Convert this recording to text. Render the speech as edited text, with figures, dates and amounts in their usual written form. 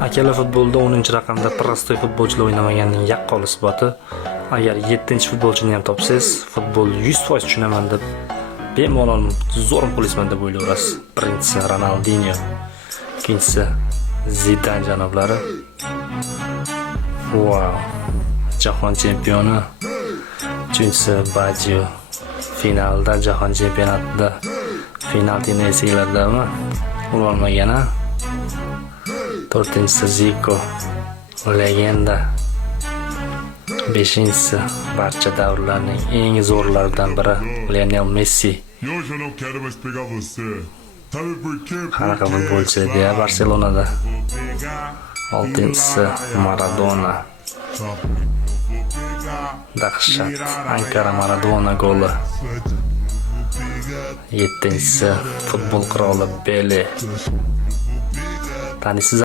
Akalar futbolda 10-raqamda prostoy futbolchilar o'ynamaganining yaqqol isboti. Agar 7-futbolchini ham topsangiz, futbol 100% tushunaman deb bemalol zo'r qo'lisman deb o'ylaysiz. Birinchisi Ronaldinho, ikkinchisi Zidane janoblari. Wow! Jahon chempioni. Uchinchisi Baggio. Finalda jahon chempionatida penaltini esiglardami? Urolmagan-a? To'rtinchisi Zico, legenda. Beshinchisi barcha davrlarning eng zo'rlaridan biri Lionel Messi. Qanaqa futbolchi edi Barselonada. Oltinchisi Maradona. Dahshat Ankara Maradona goli. Yettinchisi futbol qiroli Pele. Tanisiz